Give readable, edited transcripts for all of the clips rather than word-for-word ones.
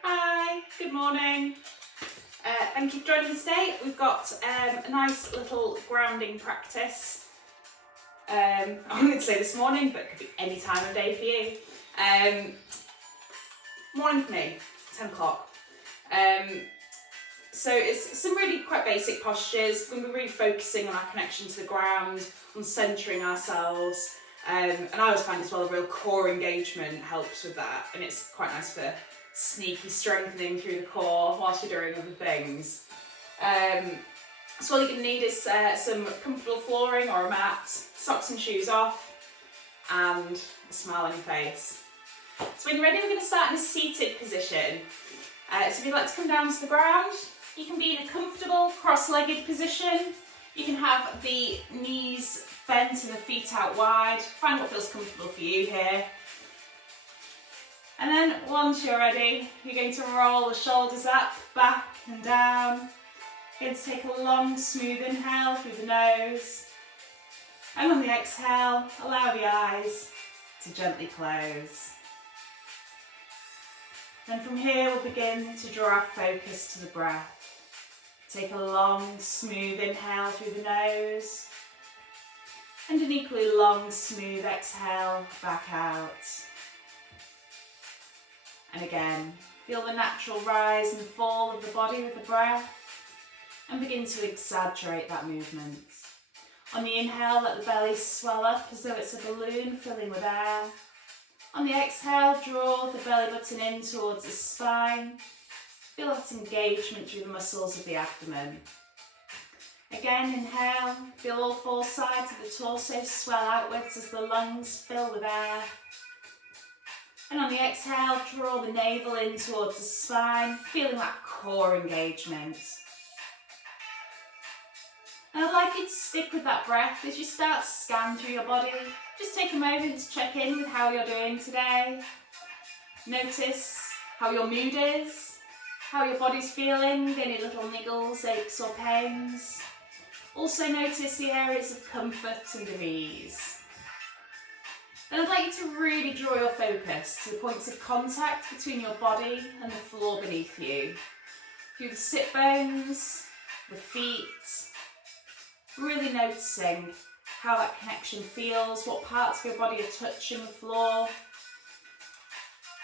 Hi, good morning. Thank you for joining us today. We've got a nice little grounding practice. I'm going to say this morning, but it could be any time of day for you. Morning for me, 10 o'clock. So it's some really quite basic postures. We're going to be really focusing on our connection to the ground, on centering ourselves. And I always find as well a real core engagement helps with that, and it's quite nice for sneaky strengthening through the core whilst you're doing other things. So all you're going to need is some comfortable flooring or a mat, socks and shoes off, and a smile on your face. So when you're ready, we're going to start in a seated position. So if you'd like to come down to the ground, you can be in a comfortable cross-legged position. You can have the knees bent and the feet out wide. Find what feels comfortable for you here. And then once you're ready, you're going to roll the shoulders up, back and down. You're going to take a long, smooth inhale through the nose. And on the exhale, allow the eyes to gently close. Then from here, we'll begin to draw our focus to the breath. Take a long, smooth inhale through the nose. And an equally long, smooth exhale back out. And again, feel the natural rise and fall of the body with the breath and begin to exaggerate that movement. On the inhale, let the belly swell up as though it's a balloon filling with air. On the exhale, draw the belly button in towards the spine. Feel that engagement through the muscles of the abdomen. Again, inhale, feel all four sides of the torso swell outwards as the lungs fill with air. And on the exhale, draw the navel in towards the spine, feeling that core engagement. And I'd like you to stick with that breath as you start to scan through your body. Just take a moment to check in with how you're doing today. Notice how your mood is, how your body's feeling, any little niggles, aches or pains. Also notice the areas of comfort and of ease. Then I'd like you to really draw your focus to the points of contact between your body and the floor beneath you. Through the sit bones, the feet, really noticing how that connection feels, what parts of your body are touching the floor.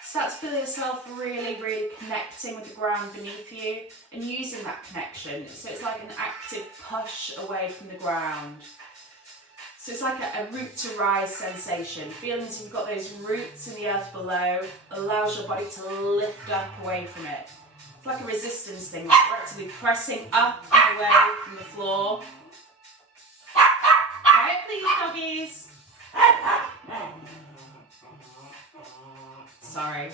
Start to feel yourself really, really connecting with the ground beneath you and using that connection. So it's like an active push away from the ground. So it's like a root to rise sensation. Feeling as you've got those roots in the earth below allows your body to lift up away from it. It's like a resistance thing, like we're actively pressing up and away from the floor. Quiet please, doggies. Sorry.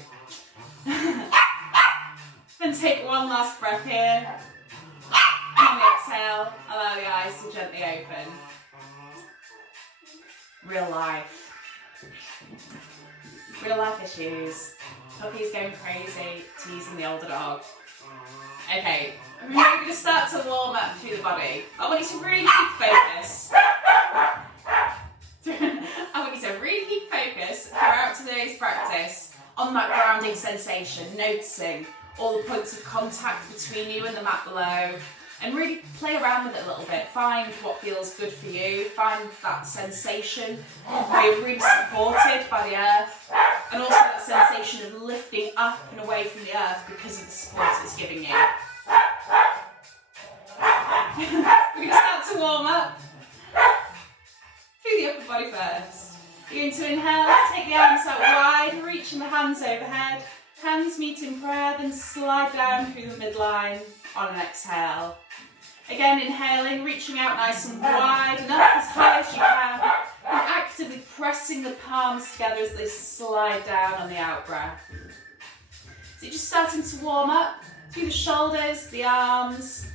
Then take one last breath here. And on the exhale, allow the eyes to gently open. Real life. Real life issues. Puppy's going crazy, teasing the older dog. Okay, we're going to start to warm up through the body. I want you to really keep focus. Throughout today's practice on that grounding sensation, noticing all the points of contact between you and the mat below, and really play around with it a little bit. Find what feels good for you, find that sensation where you're really supported by the earth, and also that sensation of lifting up and away from the earth because of the support it's giving you. We're going to start to warm up through the upper body first. You're going to inhale, take the arms out wide, reaching the hands overhead, hands meet in prayer, then slide down through the midline on an exhale. Again, inhaling, reaching out nice and wide and up as high as you can, and actively pressing the palms together as they slide down on the out breath. So you're just starting to warm up through the shoulders, the arms,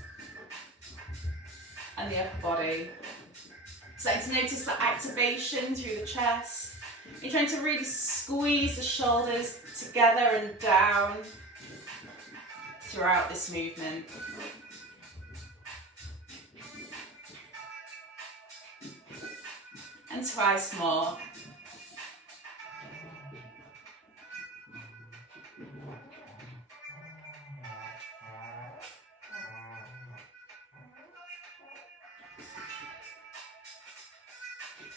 and the upper body. Starting to notice that activation through the chest. You're trying to really squeeze the shoulders together and down throughout this movement. And twice more.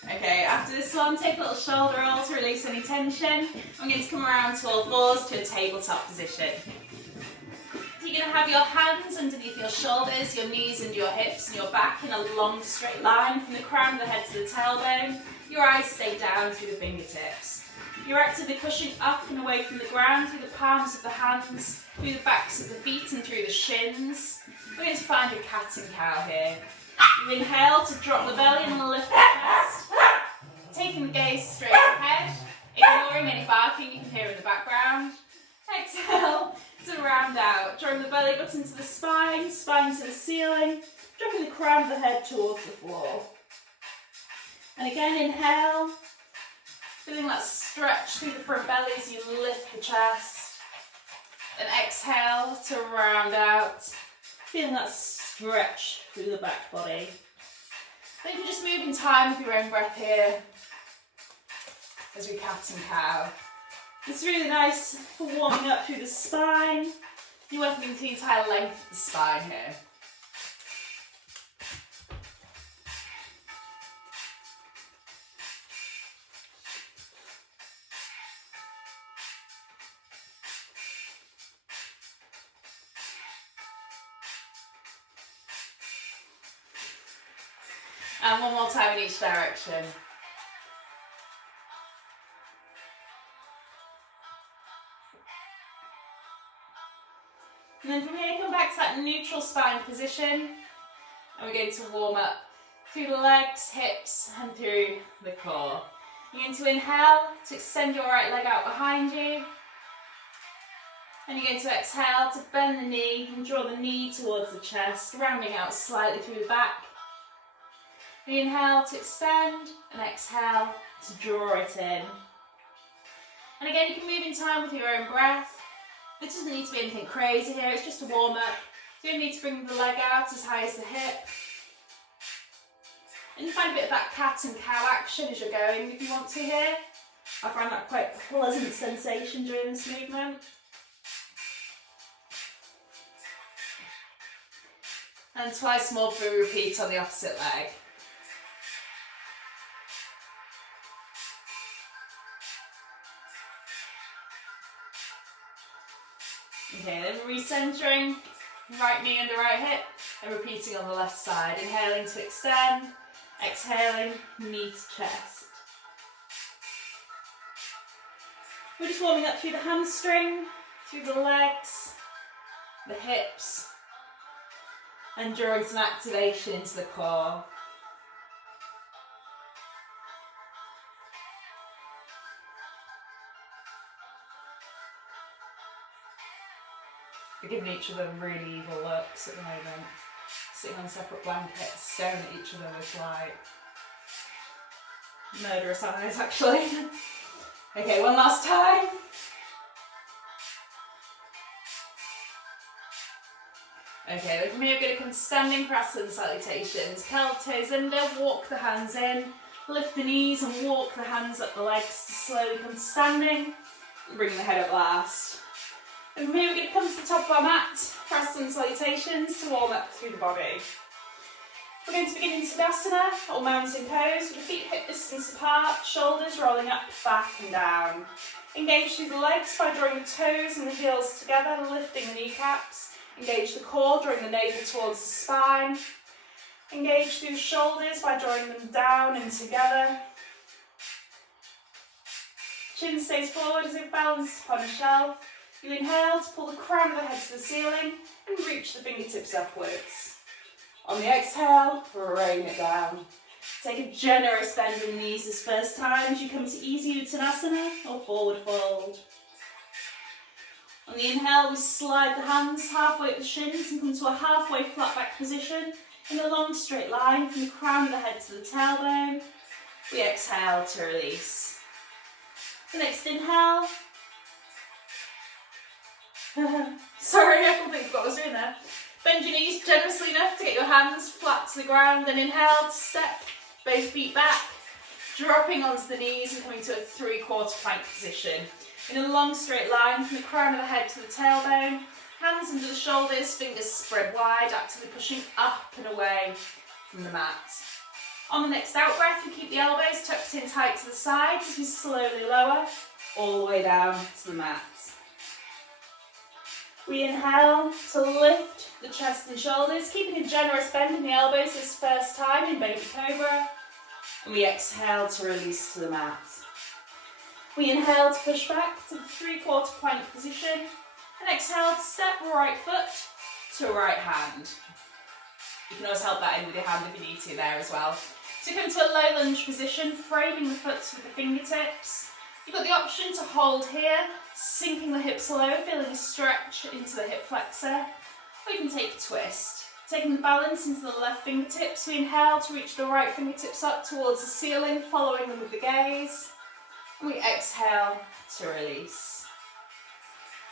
Okay, after this one, take a little shoulder roll to release any tension. I'm going to come around to all fours to a tabletop position. So you're going to have your hands underneath your shoulders, your knees and your hips and your back in a long straight line from the crown of the head to the tailbone. Your eyes stay down through the fingertips. You're actively pushing up and away from the ground through the palms of the hands, through the backs of the feet and through the shins. We're going to find a cat and cow here. You inhale to drop the belly and lift the chest. Taking the gaze straight ahead, ignoring any barking you can hear in the background. Exhale to round out, drawing the belly button to the spine, spine to the ceiling, dropping the crown of the head towards the floor. And again, inhale, feeling that stretch through the front belly as you lift the chest. And exhale to round out, feeling that stretch through the back body. Then you can just move in time with your own breath here as we cat and cow. It's really nice for warming up through the spine. You're working the entire length of the spine here. And one more time in each direction. And then from here, come back to that neutral spine position. And we're going to warm up through the legs, hips, and through the core. You're going to inhale to extend your right leg out behind you. And you're going to exhale to bend the knee and draw the knee towards the chest, rounding out slightly through the back. And inhale to extend and exhale to draw it in. And again, you can move in time with your own breath. This doesn't need to be anything crazy here, it's just a warm up. You don't need to bring the leg out as high as the hip. And you find a bit of that cat and cow action as you're going if you want to here. I find that quite a pleasant sensation during this movement. And twice more for a repeat on the opposite leg. Okay, then recentering, right knee under right hip, and repeating on the left side. Inhaling to extend, exhaling, knee to chest. We're just warming up through the hamstring, through the legs, the hips, and drawing some activation into the core. We're giving each other really evil looks at the moment. Sitting on separate blankets, staring at each other with like murderous eyes actually. Okay, one last time. Okay, then from here we're going to come standing Prasad salutations. Curl toes under, walk the hands in, lift the knees and walk the hands up the legs to slowly come standing and bring the head up last. And from here we're going to come to the top of our mat, Prasad salutations to warm up through the body. We're going to begin in Tadasana, or mountain pose, with the feet hip distance apart, shoulders rolling up, back and down. Engage through the legs by drawing the toes and the heels together, lifting the kneecaps. Engage the core, drawing the navel towards the spine. Engage through the shoulders by drawing them down and together. Chin stays forward as if balanced upon a shelf. You inhale to pull the crown of the head to the ceiling and reach the fingertips upwards. On the exhale, rain it down. Take a generous bend in the knees this first time as you come to easy Uttanasana or forward fold. On the inhale, we slide the hands halfway up the shins and come to a halfway flat back position in a long straight line from the crown of the head to the tailbone. We exhale to release. The next inhale. Sorry, I completely forgot what I was doing there. Bend your knees generously enough to get your hands flat to the ground, then inhale to step both feet back, dropping onto the knees and coming to a 3/4 plank position. In a long straight line from the crown of the head to the tailbone, hands under the shoulders, fingers spread wide, actively pushing up and away from the mat. On the next out breath, we keep the elbows tucked in tight to the sides as we slowly lower all the way down to the mat. We inhale to lift the chest and shoulders, keeping a generous bend in the elbows this first time in Baby Cobra. And we exhale to release to the mat. We inhale to push back to the 3/4 plank position and exhale to step right foot to right hand. You can always help that in with your hand if you need to there as well. So come to a low lunge position, framing the foot with the fingertips. You've got the option to hold here, sinking the hips low, feeling a stretch into the hip flexor. Or you can take a twist. Taking the balance into the left fingertips, we inhale to reach the right fingertips up towards the ceiling, following them with the gaze. And we exhale to release.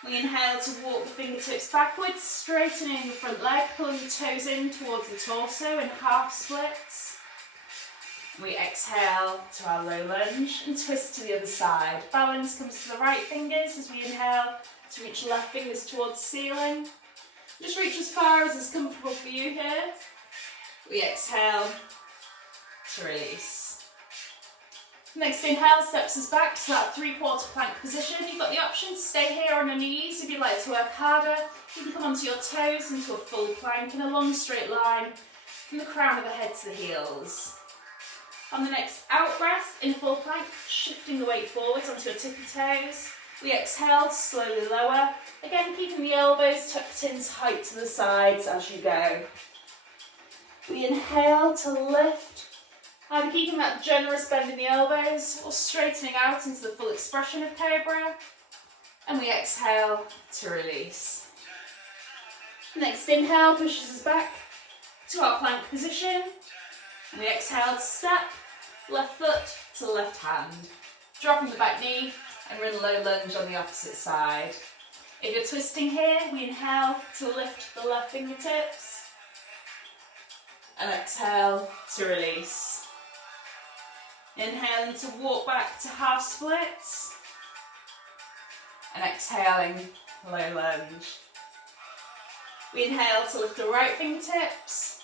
We inhale to walk the fingertips backwards, straightening the front leg, pulling the toes in towards the torso in half splits. We exhale to our low lunge and twist to the other side. Balance comes to the right fingers as we inhale to reach left fingers towards the ceiling. Just reach as far as is comfortable for you here. We exhale to release. Next inhale steps us back to that 3/4 plank position. You've got the option to stay here on your knees if you'd like to work harder. You can come onto your toes into a full plank in a long straight line from the crown of the head to the heels. On the next out breath, in full plank, shifting the weight forwards onto your tippy toes. We exhale to slowly lower, again keeping the elbows tucked in tight to the sides as you go. We inhale to lift, either keeping that generous bend in the elbows or straightening out into the full expression of Cobra. And we exhale to release. Next inhale pushes us back to our plank position. And we exhale to step, left foot to left hand. Dropping the back knee and run low lunge on the opposite side. If you're twisting here, we inhale to lift the left fingertips. And exhale to release. Inhaling to walk back to half splits. And exhaling, low lunge. We inhale to lift the right fingertips.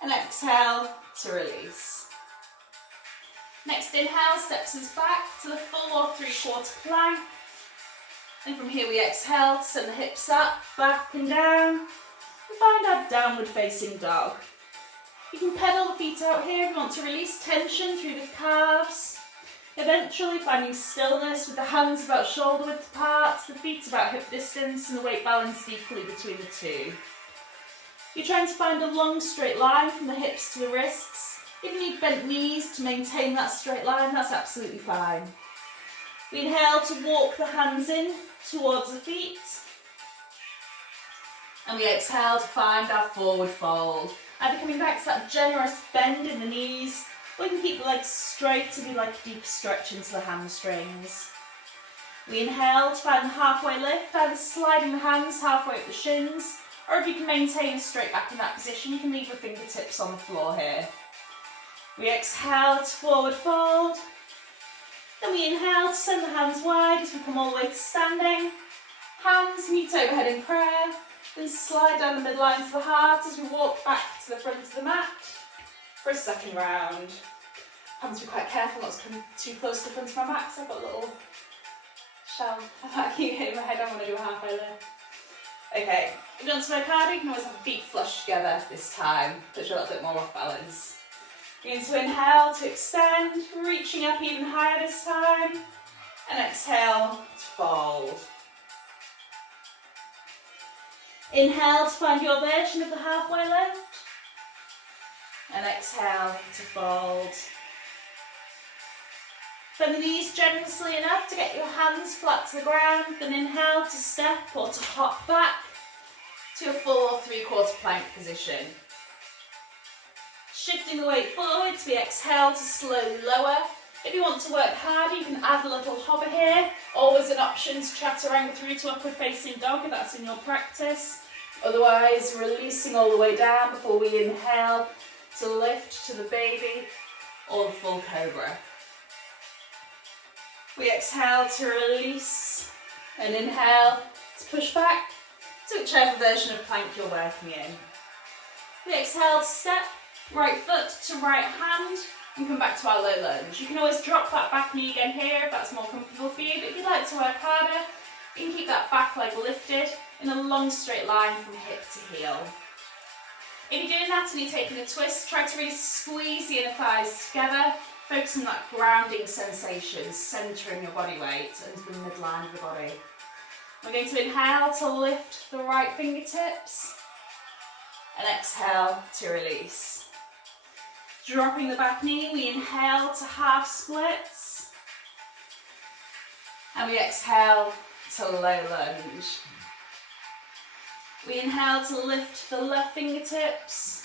And exhale to release. Next inhale steps us back to the full or 3/4 plank. And from here we exhale to send the hips up, back and down. And find our downward facing dog. You can pedal the feet out here if you want to release tension through the calves. Eventually finding stillness with the hands about shoulder width apart, the feet about hip distance and the weight balanced equally between the two. You're trying to find a long straight line from the hips to the wrists. If you need bent knees to maintain that straight line, that's absolutely fine. We inhale to walk the hands in towards the feet. And we exhale to find our forward fold. Either coming back to that generous bend in the knees, or you can keep the legs straight to be like a deep stretch into the hamstrings. We inhale to find the halfway lift, either sliding the hands halfway up the shins, or if you can maintain a straight back in that position, you can leave your fingertips on the floor here. We exhale to forward fold. Then we inhale to send the hands wide as we come all the way to standing. Hands meet overhead in prayer. Then slide down the midline to the heart as we walk back to the front of the mat for a second round. I have to be quite careful not to come too close to the front of my mat because I've got a little shell vacuum hitting my head. I want to do a halfway lift. Okay, if you want to work harder, you can always have the feet flush together this time. Puts you a little bit more off balance. You're going to inhale to extend, reaching up even higher this time. And exhale to fold. Inhale to find your version of the halfway lift. And exhale to fold. Bend the knees generously enough to get your hands flat to the ground. Then inhale to step or to hop back to a full or 3/4 plank position. Shifting the weight forwards, we exhale to slowly lower. If you want to work harder, you can add a little hover here. Always an option to chaturanga through to upward facing dog if that's in your practice. Otherwise, releasing all the way down before we inhale to lift to the baby or the full cobra. We exhale to release and inhale to push back to whichever version of plank you're working in. We exhale to step, Right foot to right hand, and come back to our low lunge. You can always drop that back knee again here if that's more comfortable for you, but if you'd like to work harder, you can keep that back leg lifted in a long straight line from hip to heel. If you're doing that and you're taking a twist, try to really squeeze the inner thighs together, focus on that grounding sensation, centering your body weight into the midline of the body. We're going to inhale to lift the right fingertips, and exhale to release. Dropping the back knee, we inhale to half splits, and we exhale to low lunge. We inhale to lift the left fingertips,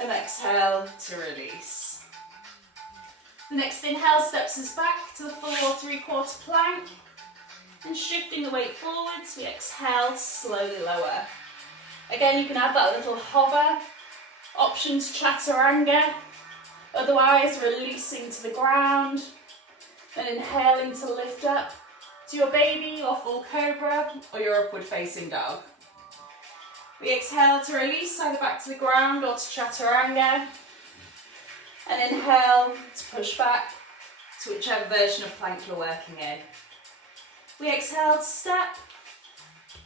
and exhale to release. The next inhale steps us back to the full or 3/4 plank, and shifting the weight forwards, we exhale to slowly lower. Again, you can add that little hover, option to chaturanga, otherwise releasing to the ground, and inhaling to lift up to your baby or full cobra or your upward facing dog. We exhale to release either back to the ground or to chaturanga, and inhale to push back to whichever version of plank you're working in. We exhale to step,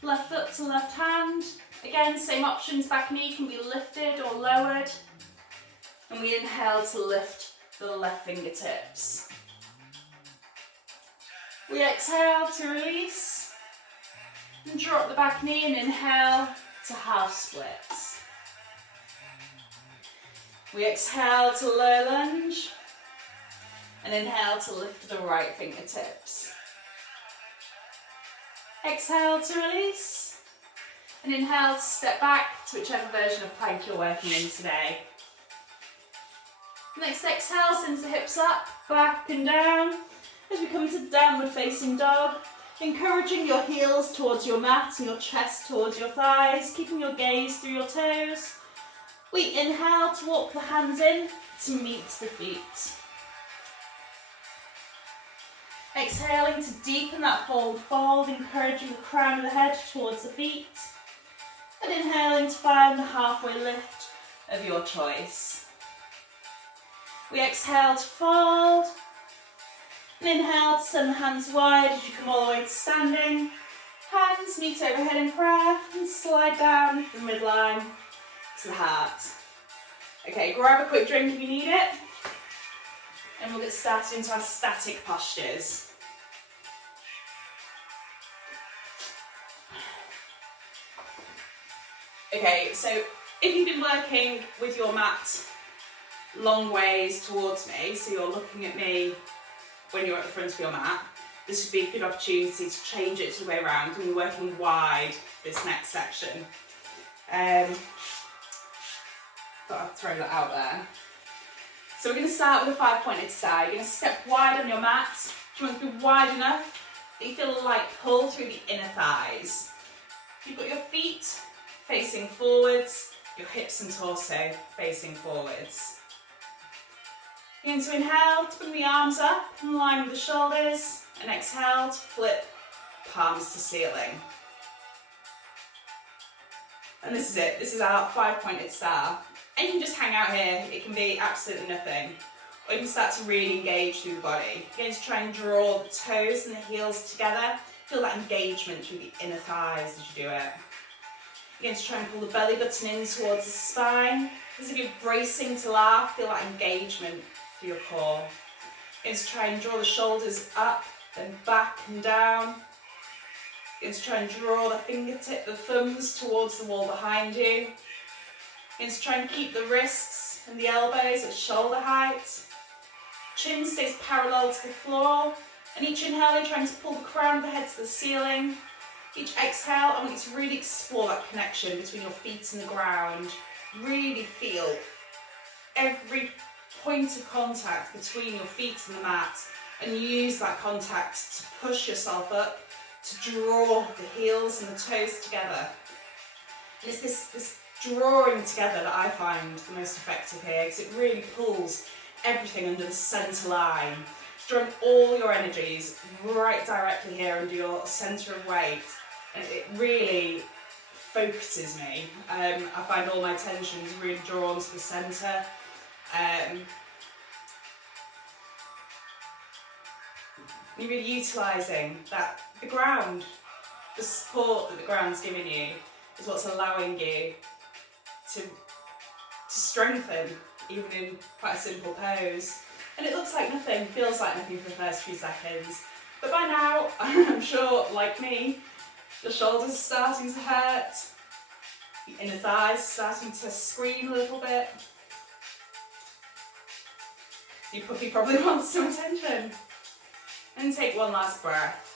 left foot to left hand. Again, same options, back knee can be lifted or lowered. And we inhale to lift the left fingertips. We exhale to release, and drop the back knee and inhale to half splits. We exhale to low lunge, and inhale to lift the right fingertips. Exhale to release, and inhale to step back to whichever version of plank you're working in today. Next exhale sends the hips up, back and down as we come to downward facing dog, encouraging your heels towards your mat and your chest towards your thighs, keeping your gaze through your toes. We inhale to walk the hands in to meet the feet. Exhaling to deepen that forward fold, encouraging the crown of the head towards the feet. And inhaling to find the halfway lift of your choice. We exhale to fold. And inhale to send the hands wide as you come all the way to standing. Hands meet overhead in prayer and slide down from midline to the heart. Okay, grab a quick drink if you need it. And we'll get started into our static postures. Okay, so if you've been working with your mat long ways towards me, so you're looking at me when you're at the front of your mat, this would be a good opportunity to change it to the way around and you're working wide this next section. Thought I'd throw that out there. So we're going to start with a 5-pointed star. You're going to step wide on your mat. You want to be wide enough that you feel a light pull through the inner thighs. You've got your feet facing forwards, your hips and torso facing forwards. You're going to inhale to bring the arms up in line with the shoulders, and exhale to flip palms to ceiling. And this is it. This is our 5-pointed star. And you can just hang out here. It can be absolutely nothing. Or you can start to really engage through the body. You're going to try and draw the toes and the heels together. Feel that engagement through the inner thighs as you do it. You're going to try and pull the belly button in towards the spine. As if you're bracing to laugh, feel that engagement through your core. You're going to try and draw the shoulders up and back and down. You're going to try and draw the thumbs towards the wall behind you. You're going to try and keep the wrists and the elbows at shoulder height. Chin stays parallel to the floor. And each inhale, you're trying to pull the crown of the head to the ceiling. Each exhale, I want you to really explore that connection between your feet and the ground. Really feel every point of contact between your feet and the mat, and use that contact to push yourself up, to draw the heels and the toes together. And it's this drawing together that I find the most effective here, because it really pulls everything under the centre line. It's drawing all your energies right directly here under your centre of weight, and it really focuses me. I find all my attention is really drawn to the centre. You're really utilising that, the ground, the support that the ground's giving you is what's allowing you to strengthen, even in quite a simple pose. And it looks like nothing, feels like nothing for the first few seconds. But by now, I'm sure, like me, your shoulders are starting to hurt, the inner thighs starting to scream a little bit. Your puppy probably wants some attention. And take one last breath.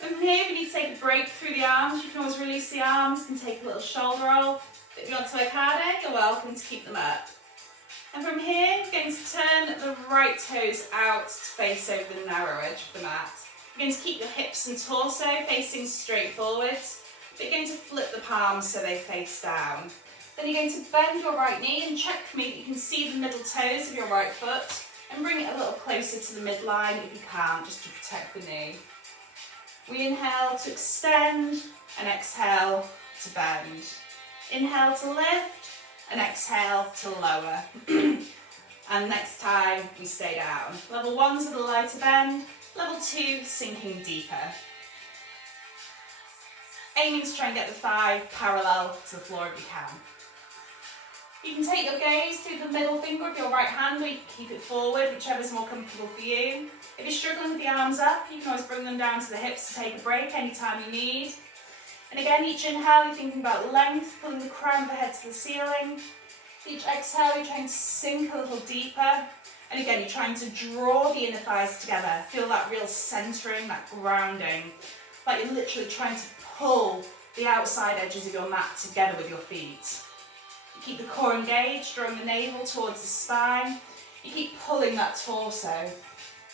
And from here, if you need to take a break through the arms, you can always release the arms and take a little shoulder roll. If you want to work harder, you're welcome to keep them up. And from here, you're going to turn the right toes out to face over the narrow edge of the mat. You're going to keep your hips and torso facing straight forwards, but you're going to flip the palms so they face down. Then you're going to bend your right knee and check for me that you can see the middle toes of your right foot and bring it a little closer to the midline if you can, just to protect the knee. We inhale to extend and exhale to bend. Inhale to lift and exhale to lower. And next time we stay down. Level 1's with a lighter bend, level 2 sinking deeper. Aiming to try and get the thigh parallel to the floor if you can. You can take your gaze through the middle finger of your right hand, or you can keep it forward, whichever's more comfortable for you. If you're struggling with the arms up, you can always bring them down to the hips to take a break anytime you need. And again, each inhale, you're thinking about length, pulling the crown of the head to the ceiling. Each exhale, you're trying to sink a little deeper. And again, you're trying to draw the inner thighs together. Feel that real centering, that grounding. Like you're literally trying to pull the outside edges of your mat together with your feet. You keep the core engaged, drawing the navel towards the spine. You keep pulling that torso to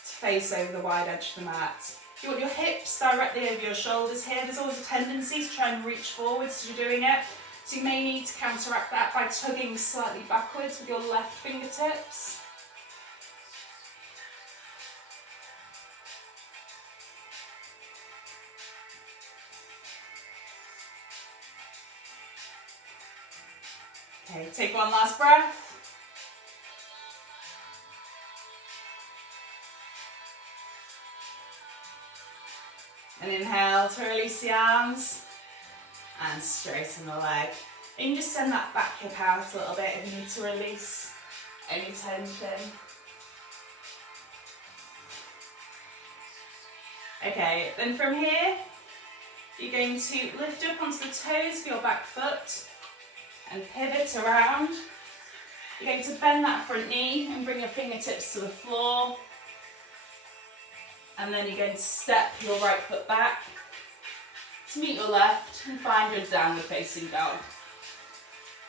face over the wide edge of the mat. You want your hips directly over your shoulders here. There's always a tendency to try and reach forwards as you're doing it. So you may need to counteract that by tugging slightly backwards with your left fingertips. Okay, take one last breath. And inhale to release the arms and straighten the leg. And you can just send that back hip out a little bit if you need to release any tension. Okay, then from here, you're going to lift up onto the toes of your back foot and pivot around. You're going to bend that front knee and bring your fingertips to the floor. And then you're going to step your right foot back to meet your left and find your downward facing dog.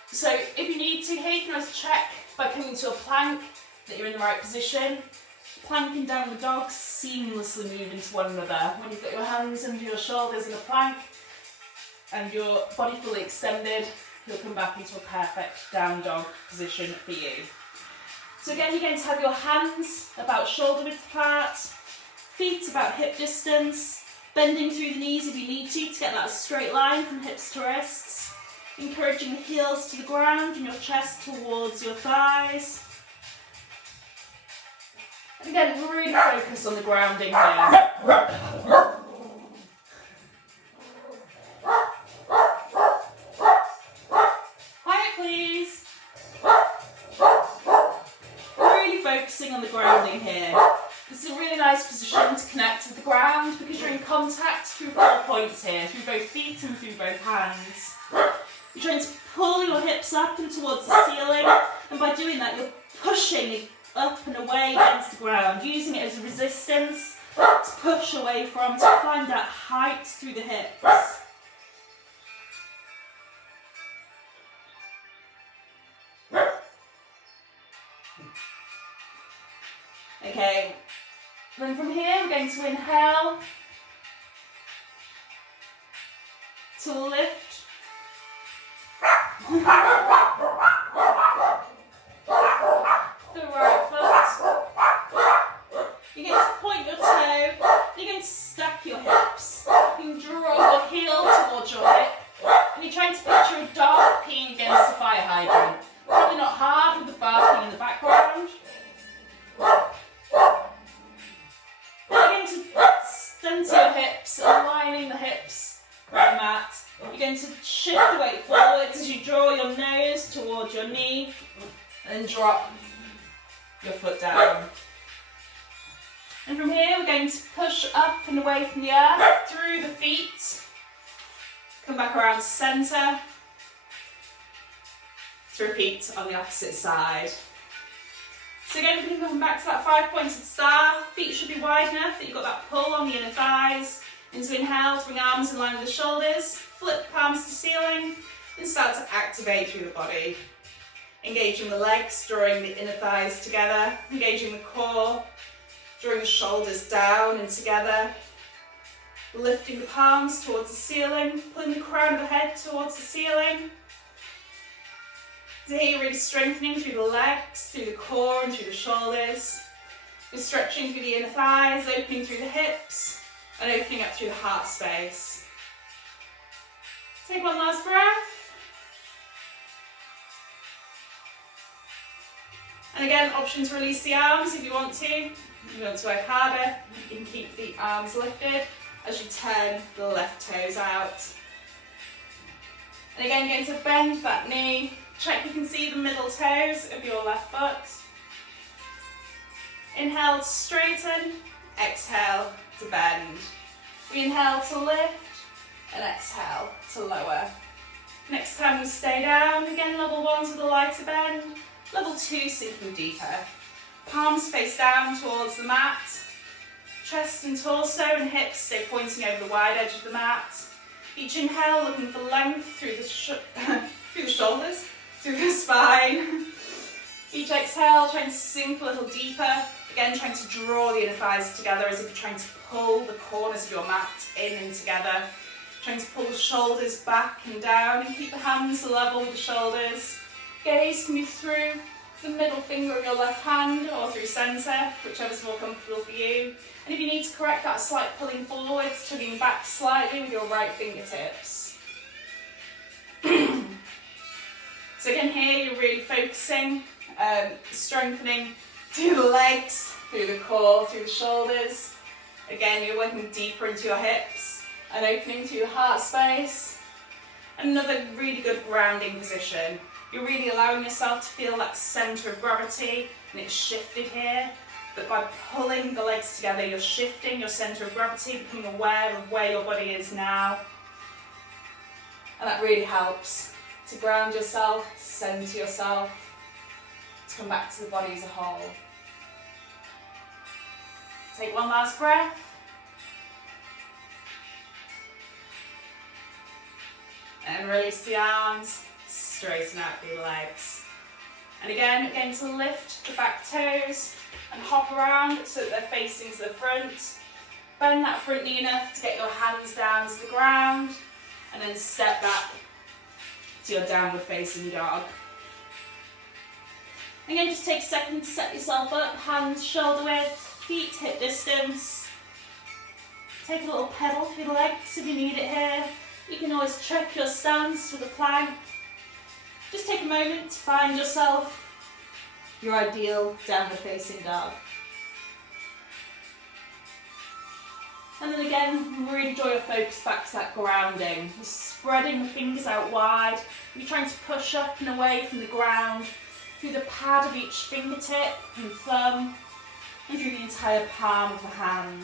So if you need to here, you can always check by coming to a plank that you're in the right position. Plank and downward dog seamlessly move into one another. When you've got your hands under your shoulders in a plank and your body fully extended, you'll come back into a perfect down dog position for you. So again, you're going to have your hands about shoulder width apart, feet about hip distance, bending through the knees if you need to get that straight line from hips to wrists, encouraging the heels to the ground and your chest towards your thighs. And again, really focus on the grounding here. Quiet, please. Really focusing on the grounding here. This is a really nice position to connect with the ground because you're in contact through 4 points here, through both feet and through both hands. You're trying to pull your hips up and towards the ceiling, and by doing that you're pushing up and away against the ground, using it as a resistance to push away from, to find that height through the hips. Okay, then from here we're going to inhale to lift. The right foot drop your foot down. And from here, we're going to push up and away from the earth, through the feet. Come back around to centre. To repeat on the opposite side. So again, we can come back to that 5-pointed star. Feet should be wide enough that you've got that pull on the inner thighs. And to inhale, to bring arms in line with the shoulders. Flip palms to ceiling. And start to activate through the body. Engaging the legs, drawing the inner thighs together. Engaging the core. Drawing the shoulders down and together. Lifting the palms towards the ceiling. Pulling the crown of the head towards the ceiling. So here you're really strengthening through the legs, through the core and through the shoulders. You're stretching through the inner thighs, opening through the hips and opening up through the heart space. Take one last breath. And again, option to release the arms if you want to. If you want to work harder, you can keep the arms lifted as you turn the left toes out. And again, you're going to bend that knee. Check you can see the middle toes of your left foot. Inhale to straighten, exhale to bend. We inhale to lift and exhale to lower. Next time we stay down, again level 1 with a lighter bend, level 2 sinking deeper. Palms face down towards the mat. Chest and torso and hips stay pointing over the wide edge of the mat. Each inhale looking for length through the shoulders. Through the spine. Each exhale, trying to sink a little deeper. Again, trying to draw the inner thighs together as if you're trying to pull the corners of your mat in and together. Trying to pull the shoulders back and down and keep the hands level with the shoulders. Gaze can be through the middle finger of your left hand or through centre, whichever's more comfortable for you. And if you need to correct that slight pulling forwards, tugging back slightly with your right fingertips. So again here you're really focusing, strengthening through the legs, through the core, through the shoulders. Again you're working deeper into your hips and opening to your heart space. Another really good grounding position. You're really allowing yourself to feel that centre of gravity and it's shifted here. But by pulling the legs together you're shifting your centre of gravity, becoming aware of where your body is now. And that really helps. To ground yourself, to centre yourself, to come back to the body as a whole. Take one last breath. And release the arms, straighten out the legs. And again, we're going to lift the back toes and hop around so that they're facing to the front. Bend that front knee enough to get your hands down to the ground and then step back to your downward facing dog. Again, just take a second to set yourself up, hands shoulder width, feet hip distance. Take a little pedal through the legs if you need it here. You can always check your stance with a plank. Just take a moment to find yourself your ideal downward facing dog. And then again, really draw your focus back to that grounding. You're spreading the fingers out wide. You're trying to push up and away from the ground through the pad of each fingertip and thumb and through the entire palm of the hand.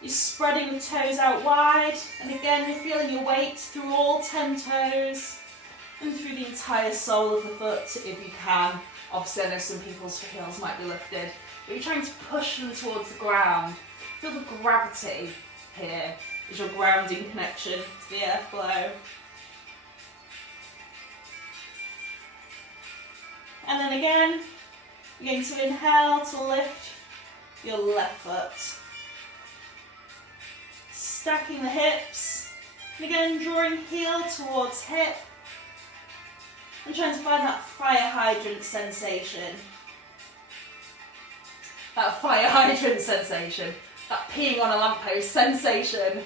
You're spreading the toes out wide and again you're feeling your weight through all 10 toes and through the entire sole of the foot if you can. Obviously I know some people's heels might be lifted, but you're trying to push them towards the ground. Feel the gravity here as your grounding connection to the earth below. And then again, you're going to inhale to lift your left foot. Stacking the hips, and again drawing heel towards hip. And trying to find that fire hydrant sensation. That fire hydrant sensation. That peeing on a lamppost sensation.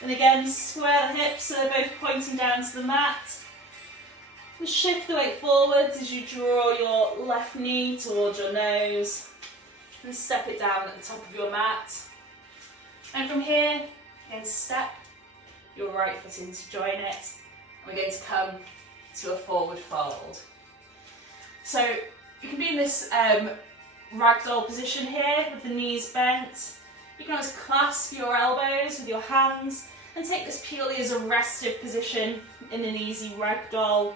And again, square the hips so they're both pointing down to the mat. And shift the weight forwards as you draw your left knee towards your nose. And step it down at the top of your mat. And from here, you're going to step your right foot in to join it. And we're going to come to a forward fold. So you can be in this ragdoll position here with the knees bent. You can always clasp your elbows with your hands and take this purely as a restive position in an easy ragdoll.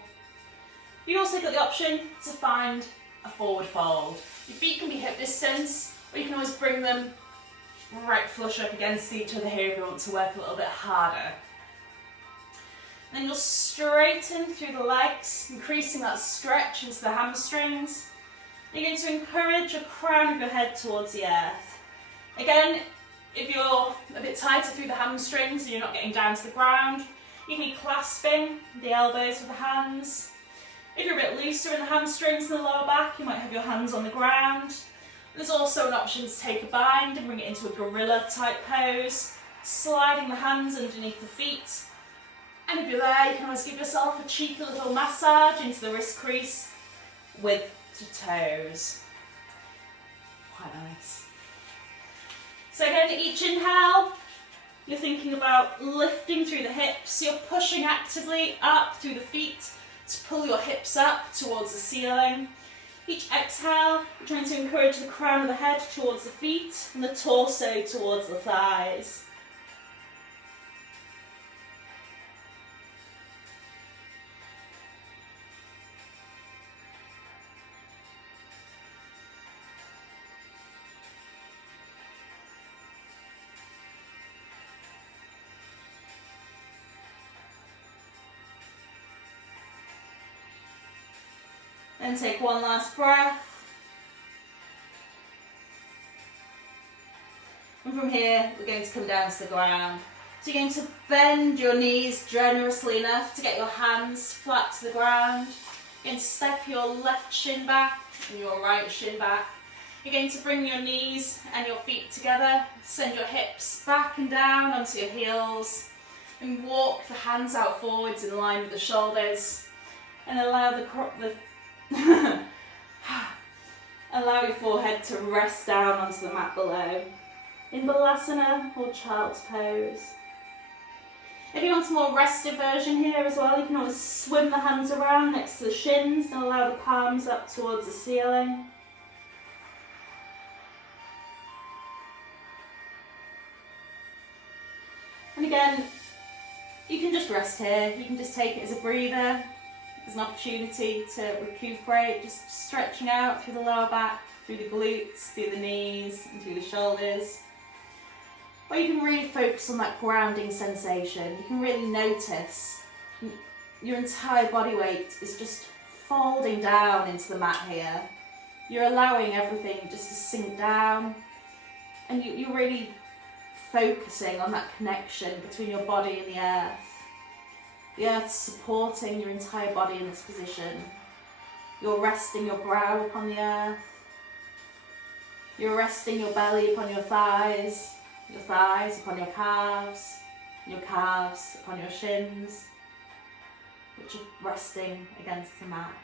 You also got the option to find a forward fold. Your feet can be hip distance, or you can always bring them right flush up against each other here if you want to work a little bit harder. Then you'll straighten through the legs, increasing that stretch into the hamstrings. You're going to encourage your crown of your head towards the earth. Again, if you're a bit tighter through the hamstrings and you're not getting down to the ground, you can be clasping the elbows with the hands. If you're a bit looser in the hamstrings and the lower back, you might have your hands on the ground. There's also an option to take a bind and bring it into a gorilla type pose, sliding the hands underneath the feet. And if you're there, you can always give yourself a cheeky little massage into the wrist crease with the toes. Quite nice. So again, each inhale, you're thinking about lifting through the hips. You're pushing actively up through the feet to pull your hips up towards the ceiling. Each exhale, you're trying to encourage the crown of the head towards the feet and the torso towards the thighs. And take one last breath. And from here, we're going to come down to the ground. So you're going to bend your knees generously enough to get your hands flat to the ground. You're going to step your left shin back and your right shin back. You're going to bring your knees and your feet together. Send your hips back and down onto your heels. And walk the hands out forwards in line with the shoulders. And allow allow your forehead to rest down onto the mat below in Balasana or Child's Pose. If you want a more restive version here as well, you can always swim the hands around next to the shins and allow the palms up towards the ceiling. And again, you can just rest here, you can just take it as a breather. As an opportunity to recuperate, just stretching out through the lower back, through the glutes, through the knees, and through the shoulders. Or you can really focus on that grounding sensation. You can really notice your entire body weight is just folding down into the mat here. You're allowing everything just to sink down, and you're really focusing on that connection between your body and the earth. The earth supporting your entire body in this position. You're resting your brow upon the earth. You're resting your belly upon your thighs upon your calves upon your shins, which are resting against the mat.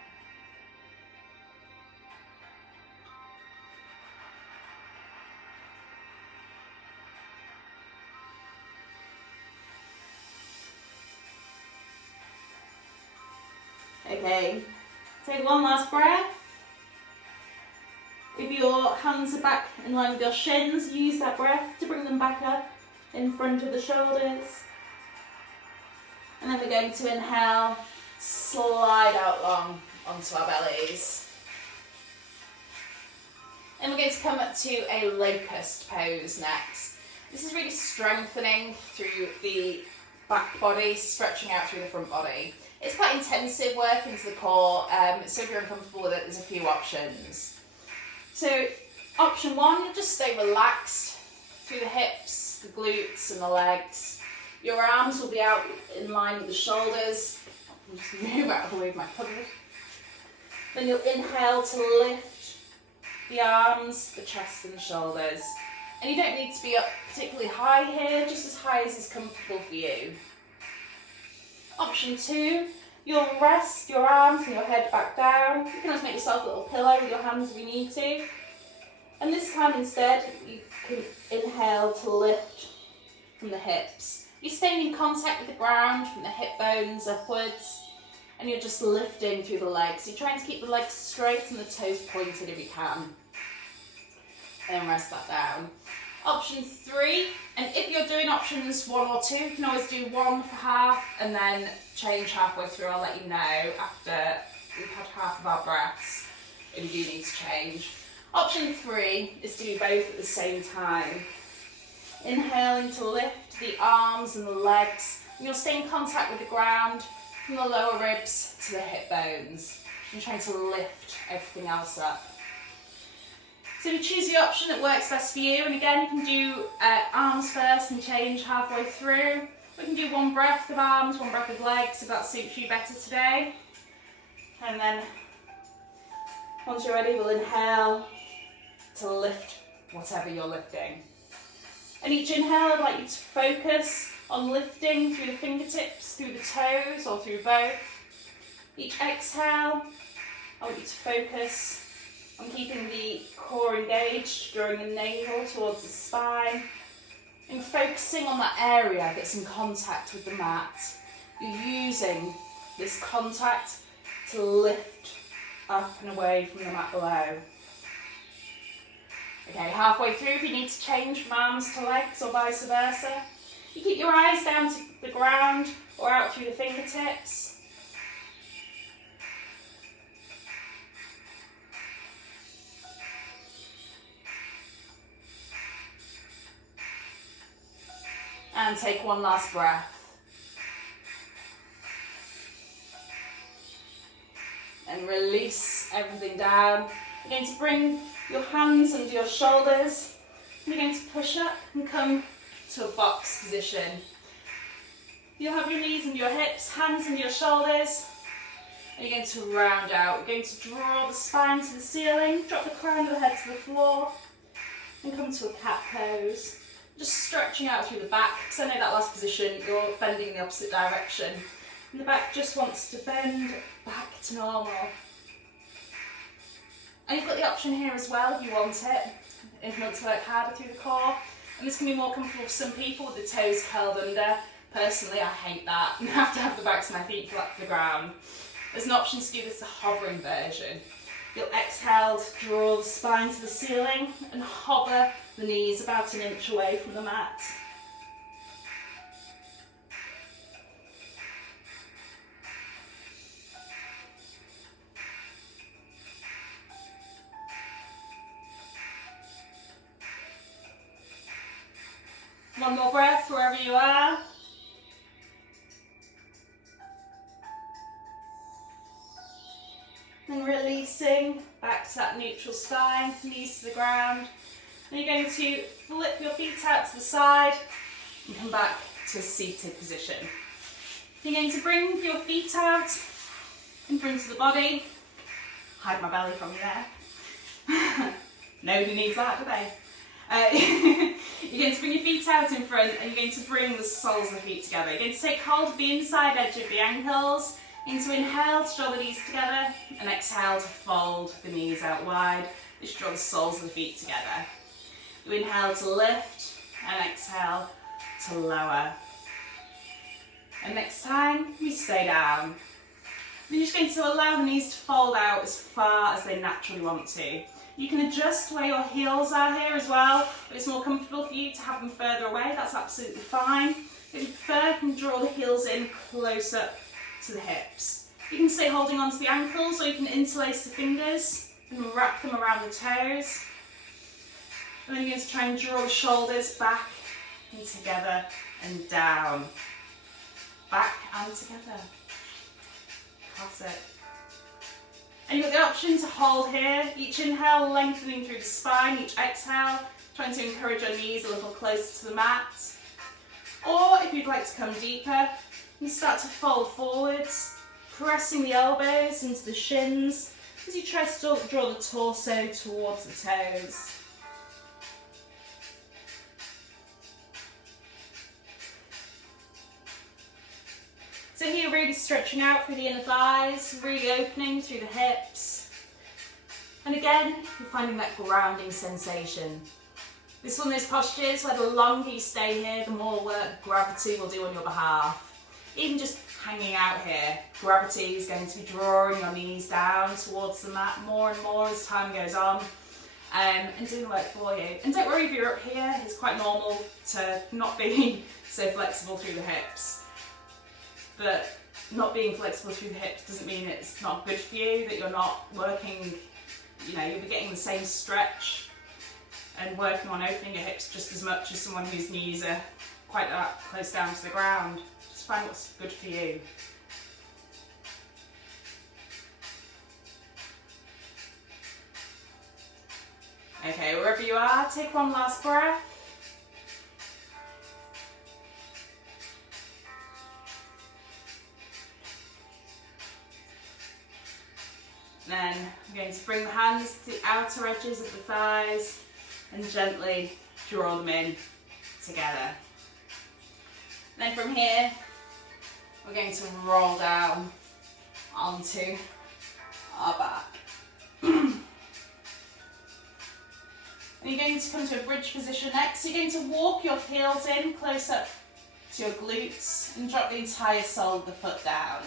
Okay, take one last breath. If your hands are back in line with your shins, use that breath to bring them back up in front of the shoulders. And then we're going to inhale, slide out long onto our bellies. And we're going to come up to a locust pose next. This is really strengthening through the back body, stretching out through the front body. It's quite intensive work into the core, so if you're uncomfortable with it, there's a few options. So option one, you'll just stay relaxed through the hips, the glutes and the legs. Your arms will be out in line with the shoulders. I'll just move out of the way of my cupboard. Then you'll inhale to lift the arms, the chest and the shoulders. And you don't need to be up particularly high here, just as high as is comfortable for you. Option two, you'll rest your arms and your head back down. You can always make yourself a little pillow with your hands if you need to. And this time instead, you can inhale to lift from the hips. You're staying in contact with the ground from the hip bones upwards. and you're just lifting through the legs. You're trying to keep the legs straight and the toes pointed if you can. And then rest that down. Option 3, and if you're doing options 1 or 2, you can always do 1 for half and then change halfway through. I'll let you know after we've had half of our breaths if you do need to change. Option 3 is to do both at the same time. Inhaling to lift the arms and the legs, and you'll stay in contact with the ground from the lower ribs to the hip bones. You're trying to lift everything else up. So you choose the option that works best for you, and again you can do arms first and change halfway through. We can do 1 breath of arms, 1 breath of legs if that suits you better today. And then once you're ready, we'll inhale to lift whatever you're lifting. And each inhale I'd like you to focus on lifting through the fingertips, through the toes or through both. Each exhale I want you to focus on keeping the core engaged, drawing the navel towards the spine, and focusing on that area that's in contact with the mat. You're using this contact to lift up and away from the mat below. Okay, halfway through, if you need to change from arms to legs or vice versa, you keep your eyes down to the ground or out through the fingertips. And take 1 last breath. And release everything down. You're going to bring your hands under your shoulders. You're going to push up and come to a box position. You'll have your knees and your hips, hands and your shoulders. And you're going to round out. You're going to draw the spine to the ceiling, drop the crown of the head to the floor, and come to a cat pose. Just stretching out through the back, because I know that last position you're bending in the opposite direction. And the back just wants to bend back to normal. And you've got the option here as well if you want it, if you want to work harder through the core. And this can be more comfortable for some people with the toes curled under. Personally, I hate that. I have to have the backs of my feet flat to the ground. There's an option to do this, a hovering version. You'll exhale to draw the spine to the ceiling and hover the knees about 1 inch away from the mat. One more breath wherever you are. And releasing back to that neutral spine, knees to the ground. Then you're going to flip your feet out to the side and come back to a seated position. You're going to bring your feet out in front of the body. Hide my belly from you there. Nobody needs that, do they? You're going to bring your feet out in front and you're going to bring the soles of the feet together. You're going to take hold of the inside edge of the ankles. You're going to inhale to draw the knees together and exhale to fold the knees out wide. Just draw the soles of the feet together. You inhale to lift and exhale to lower. And next time, you stay down. Then you're just going to allow the knees to fold out as far as they naturally want to. You can adjust where your heels are here as well. If it's more comfortable for you to have them further away, that's absolutely fine. If you prefer, you can draw the heels in closer to the hips. You can stay holding onto the ankles or you can interlace the fingers and wrap them around the toes. And then you're going to try and draw the shoulders back and together and down. Back and together. Classic. And you've got the option to hold here. Each inhale lengthening through the spine, each exhale trying to encourage your knees a little closer to the mat. Or if you'd like to come deeper, you start to fold forwards, pressing the elbows into the shins as you try to draw the torso towards the toes. So here really stretching out through the inner thighs, really opening through the hips. And again, you're finding that grounding sensation. This is one of those postures where the longer you stay here, the more work gravity will do on your behalf. Even just hanging out here. Gravity is going to be drawing your knees down towards the mat more and more as time goes on, and doing the work for you. And don't worry if you're up here, it's quite normal to not be so flexible through the hips. But not being flexible through the hips doesn't mean it's not good for you, that you're not working, you'll be getting the same stretch and working on opening your hips just as much as someone whose knees are quite that close down to the ground. Just find what's good for you. Okay, wherever you are, take one last breath. Then I'm going to bring the hands to the outer edges of the thighs and gently draw them in together. Then from here, we're going to roll down onto our back. And you're going to come to a bridge position next. You're going to walk your heels in close up to your glutes and drop the entire sole of the foot down.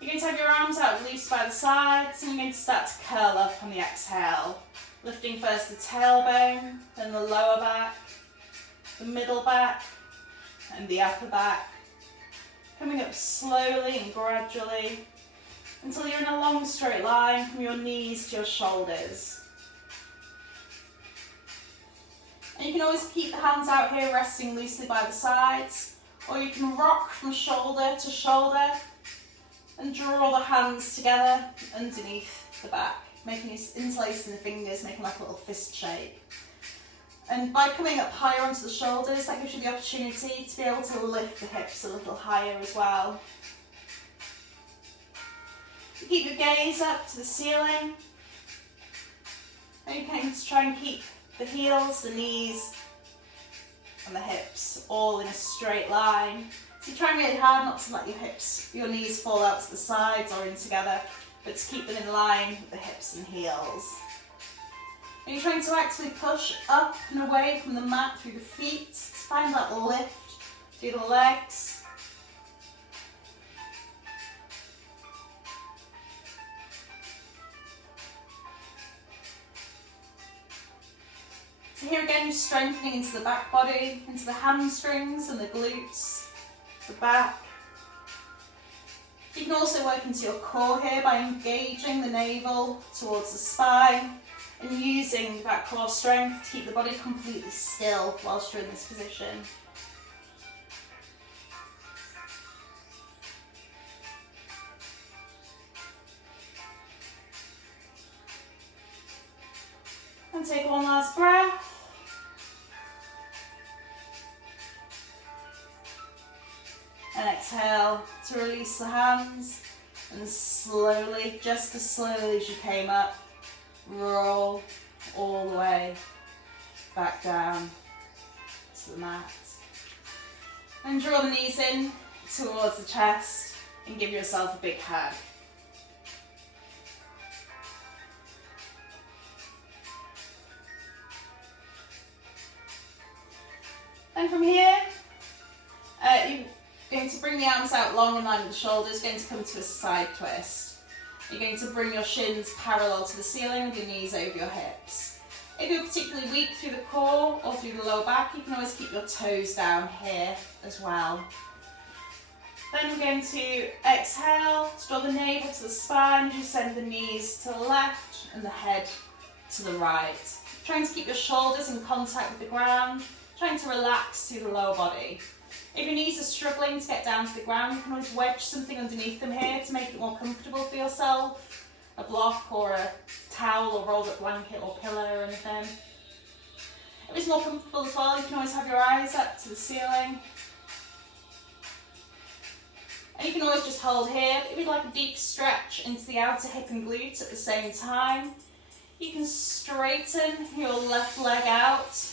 You're going to have your arms out loose by the sides, and you're going to start to curl up on the exhale. Lifting first the tailbone, then the lower back, the middle back, and the upper back. Coming up slowly and gradually until you're in a long straight line from your knees to your shoulders. And you can always keep the hands out here resting loosely by the sides, or you can rock from shoulder to shoulder and draw the hands together underneath the back, interlacing the fingers, making like a little fist shape. And by coming up higher onto the shoulders, that gives you the opportunity to be able to lift the hips a little higher as well. You keep your gaze up to the ceiling, and you can try and keep the heels, the knees, and the hips all in a straight line. So you're trying really hard not to let your knees fall out to the sides or in together, but to keep them in line with the hips and heels. And you're trying to actively push up and away from the mat through the feet, to find that lift through the legs. So here again, you're strengthening into the back body, into the hamstrings and the glutes, the back. You can also work into your core here by engaging the navel towards the spine and using that core strength to keep the body completely still whilst you're in this position. And take one last breath. And exhale to release the hands, and slowly, just as slowly as you came up, roll all the way back down to the mat. And draw the knees in towards the chest and give yourself a big hug. And from here, you're going to bring the arms out long in line with the shoulders, going to come to a side twist. You're going to bring your shins parallel to the ceiling with your knees over your hips. If you're particularly weak through the core or through the lower back, you can always keep your toes down here as well. Then we're going to exhale, draw the navel to the spine as you send the knees to the left and the head to the right. Trying to keep your shoulders in contact with the ground, trying to relax through the lower body. If your knees are struggling to get down to the ground, you can always wedge something underneath them here to make it more comfortable for yourself. A block or a towel or rolled up blanket or pillow or anything. If it's more comfortable as well, you can always have your eyes up to the ceiling. And you can always just hold here. If you'd like a deep stretch into the outer hip and glute at the same time, you can straighten your left leg out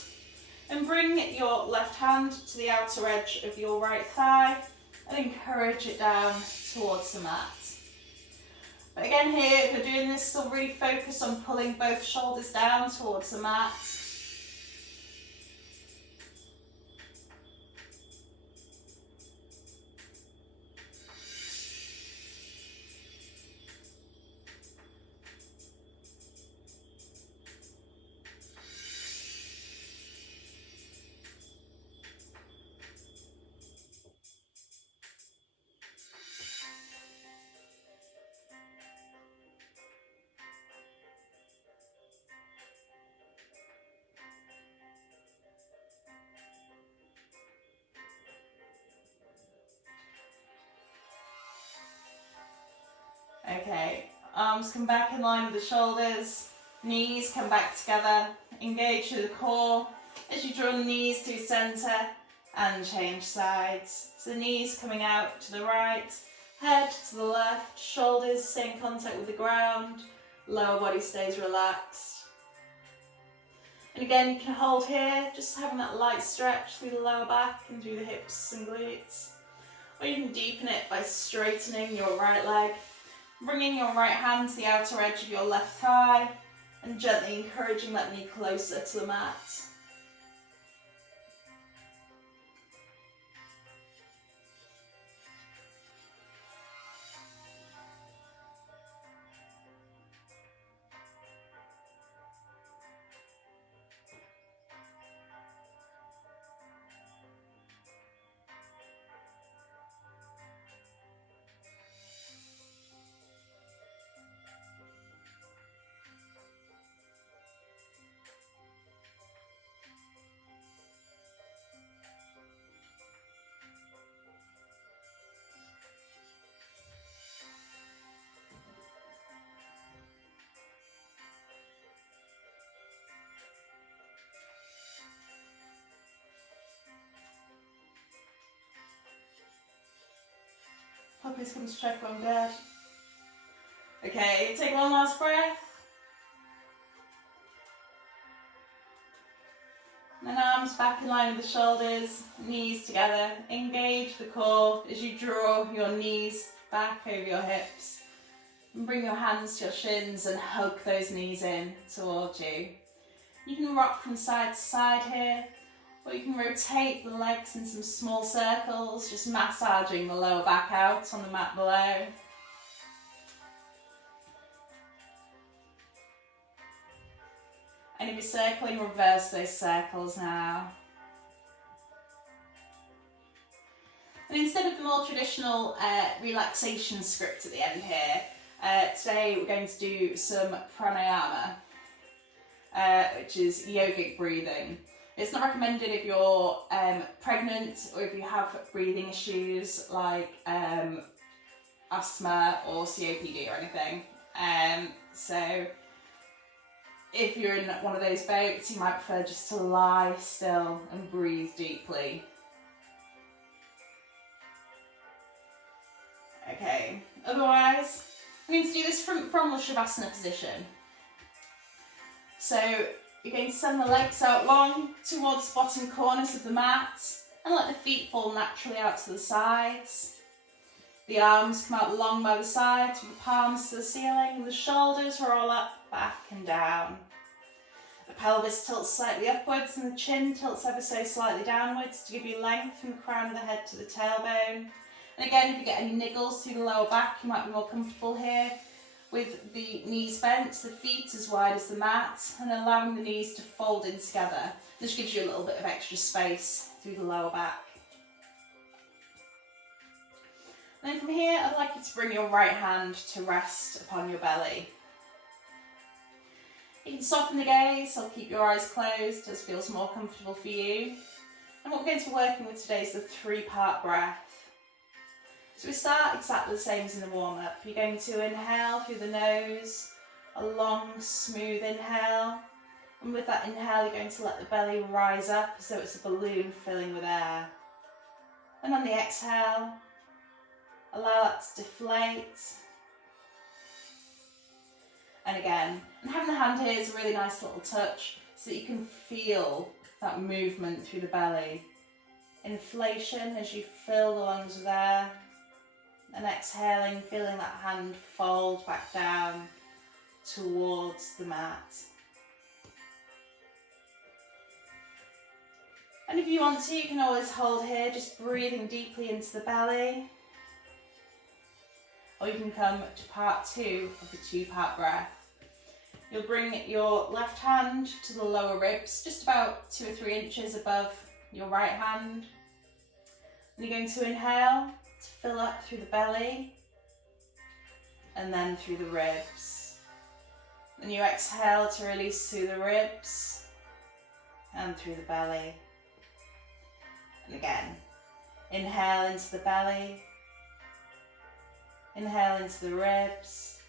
and bring your left hand to the outer edge of your right thigh and encourage it down towards the mat. But again here, if you're doing this, still really focus on pulling both shoulders down towards the mat. Okay, arms come back in line with the shoulders, knees come back together, engage through the core as you draw the knees through centre and change sides. So the knees coming out to the right, head to the left, shoulders stay in contact with the ground, lower body stays relaxed. And again, you can hold here, just having that light stretch through the lower back and through the hips and glutes. Or you can deepen it by straightening your right leg, bringing your right hand to the outer edge of your left thigh and gently encouraging that knee closer to the mat. Puppies come to check when I'm dead. Okay, take one last breath. And arms back in line with the shoulders, knees together. Engage the core as you draw your knees back over your hips. And bring your hands to your shins and hug those knees in towards you. You can rock from side to side here, or you can rotate the legs in some small circles, just massaging the lower back out on the mat below. And if you're circling, reverse those circles now. And instead of the more traditional relaxation script at the end here, today we're going to do some pranayama, which is yogic breathing. It's not recommended if you're pregnant or if you have breathing issues like asthma or COPD or anything. So if you're in one of those boats, you might prefer just to lie still and breathe deeply. Okay, otherwise, I'm going to do this from the Shavasana position. So you're going to send the legs out long towards the bottom corners of the mat and let the feet fall naturally out to the sides. The arms come out long by the sides with the palms to the ceiling and the shoulders roll up, back and down. The pelvis tilts slightly upwards and the chin tilts ever so slightly downwards to give you length from the crown of the head to the tailbone. And again, if you get any niggles through the lower back, you might be more comfortable here with the knees bent, the feet as wide as the mat, and allowing the knees to fold in together. This gives you a little bit of extra space through the lower back. And then from here, I'd like you to bring your right hand to rest upon your belly. You can soften the gaze or keep your eyes closed as feels more comfortable for you. And what we're going to be working with today is the 3-part breath. So we start exactly the same as in the warm-up. You're going to inhale through the nose, a long, smooth inhale. And with that inhale, you're going to let the belly rise up as though it's a balloon filling with air. And on the exhale, allow that to deflate. And again, and having the hand here is a really nice little touch so that you can feel that movement through the belly. Inflation as you fill the lungs with air. And exhaling, feeling that hand fold back down towards the mat. And if you want to, you can always hold here, just breathing deeply into the belly. Or you can come to part 2 of the 2-part breath. You'll bring your left hand to the lower ribs, just about 2 or 3 inches above your right hand. And you're going to inhale to fill up through the belly and then through the ribs. Then you exhale to release through the ribs and through the belly. And again, inhale into the belly, inhale into the ribs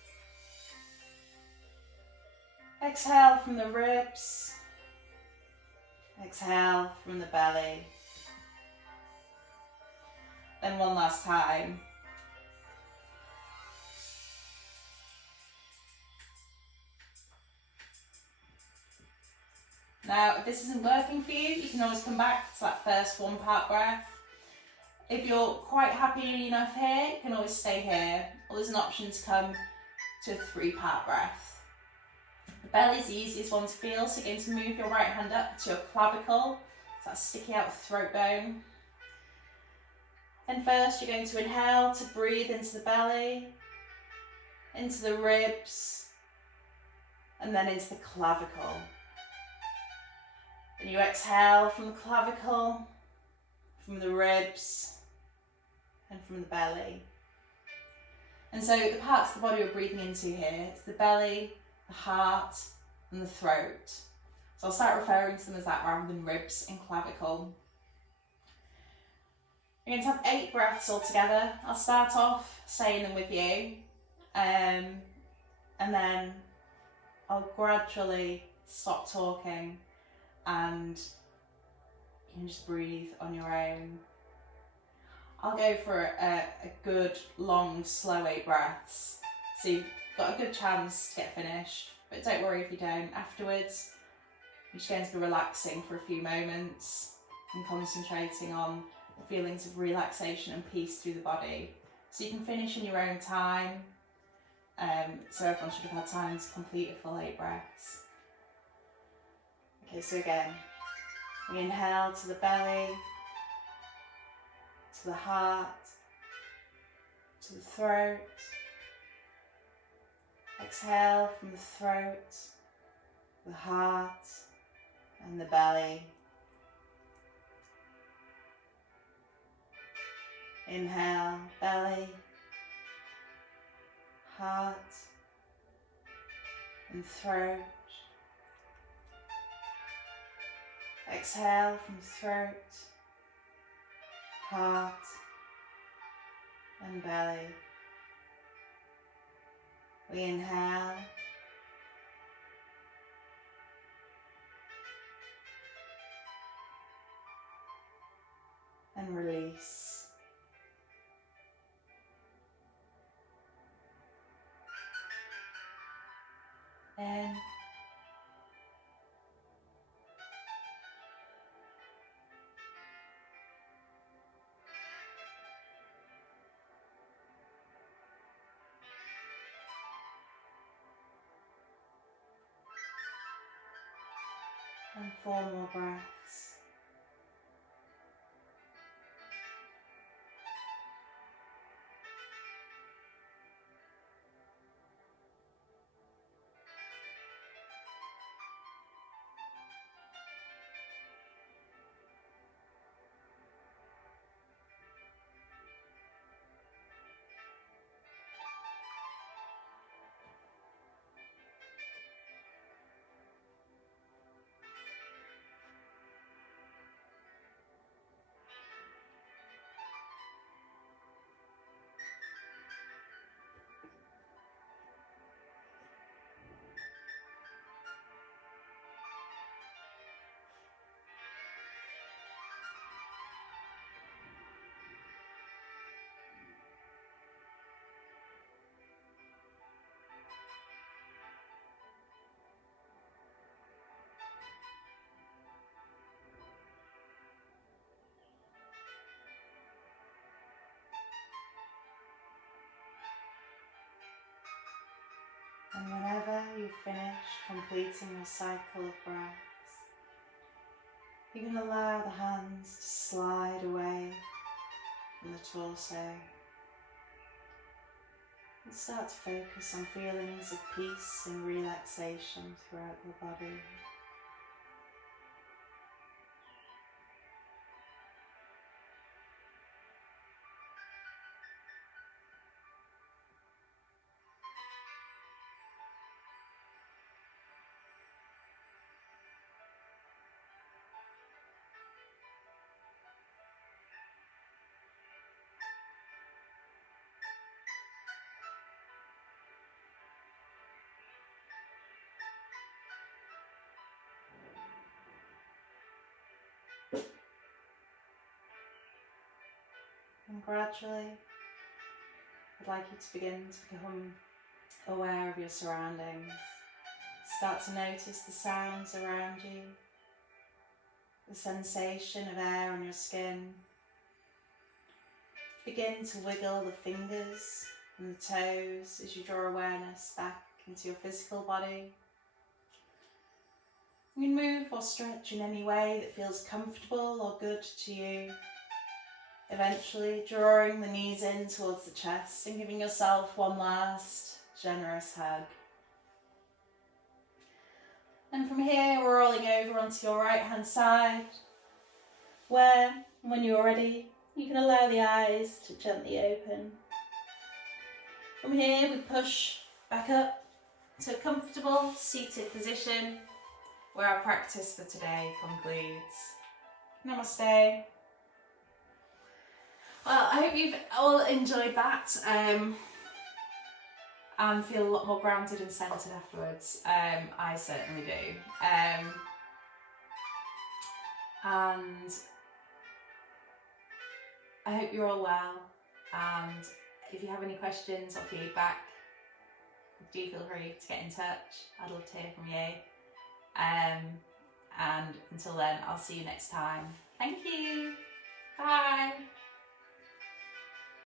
Exhale from the ribs. Exhale from the belly. Then one last time. Now, if this isn't working for you, you can always come back to that first 1 part breath. If you're quite happy enough here, you can always stay here. Or there's an option to come to a 3 part breath. The belly's the easiest one to feel, so you're going to move your right hand up to your clavicle. So that's sticky out throat bone. Then first you're going to inhale to breathe into the belly, into the ribs, and then into the clavicle. Then you exhale from the clavicle, from the ribs, and from the belly. And so the parts of the body we're breathing into here, it's the belly, the heart, and the throat. So I'll start referring to them as that rather than ribs and clavicle. You're going to have 8 breaths altogether. I'll start off saying them with you, and then I'll gradually stop talking and you can just breathe on your own. I'll go for a good, long, slow 8 breaths. So you've got a good chance to get finished, but don't worry if you don't. Afterwards, you're just going to be relaxing for a few moments and concentrating on the feelings of relaxation and peace through the body. So you can finish in your own time. So everyone should have had time to complete a full 8 breaths. Okay, so again, we inhale to the belly, to the heart, to the throat. Exhale from the throat, the heart, and the belly. Inhale, belly, heart, and throat. Exhale from throat, heart, and belly. We inhale. And release. In. And 4 more breaths. And whenever you've finished completing your cycle of breaths, you can allow the hands to slide away from the torso and start to focus on feelings of peace and relaxation throughout the body. gradually, I'd like you to begin to become aware of your surroundings. Start to notice the sounds around you, the sensation of air on your skin. Begin to wiggle the fingers and the toes as you draw awareness back into your physical body. You can move or stretch in any way that feels comfortable or good to you. Eventually drawing the knees in towards the chest and giving yourself one last generous hug. And from here, we're rolling over onto your right hand side, where, when you're ready, you can allow the eyes to gently open. From here, we push back up to a comfortable seated position where our practice for today concludes. Namaste. Well, I hope you've all enjoyed that and feel a lot more grounded and centered afterwards. I certainly do. And I hope you're all well, and if you have any questions or feedback, do feel free to get in touch. I'd love to hear from you. And until then, I'll see you next time. Thank you. Bye.